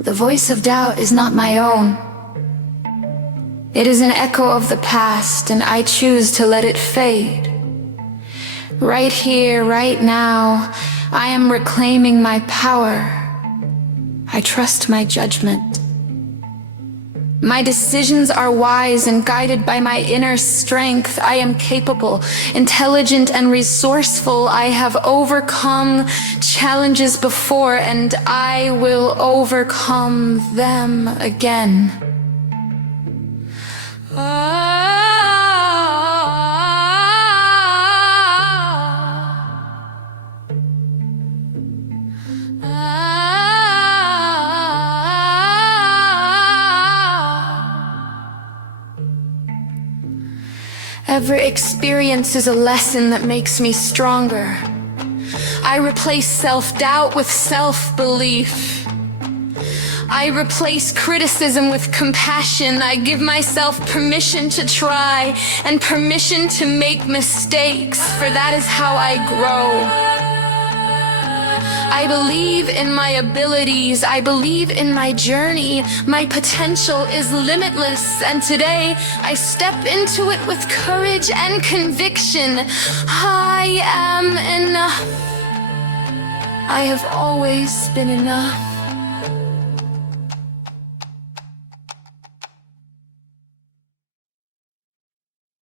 The voice of doubt is not my own. It is an echo of the past, and I choose to let it fade. Right here, right now, I am reclaiming my power. I trust my judgment. My decisions are wise and guided by my inner strength. I am capable, intelligent, and resourceful. I have overcome challenges before, and I will overcome them again. Every experience is a lesson that makes me stronger. I replace self-doubt with self-belief. I replace criticism with compassion. I give myself permission to try and permission to make mistakes, for that is how I grow. I believe in my abilities. I believe in my journey. My potential is limitless, and today I step into it with courage and conviction. I am enough. I have always been enough.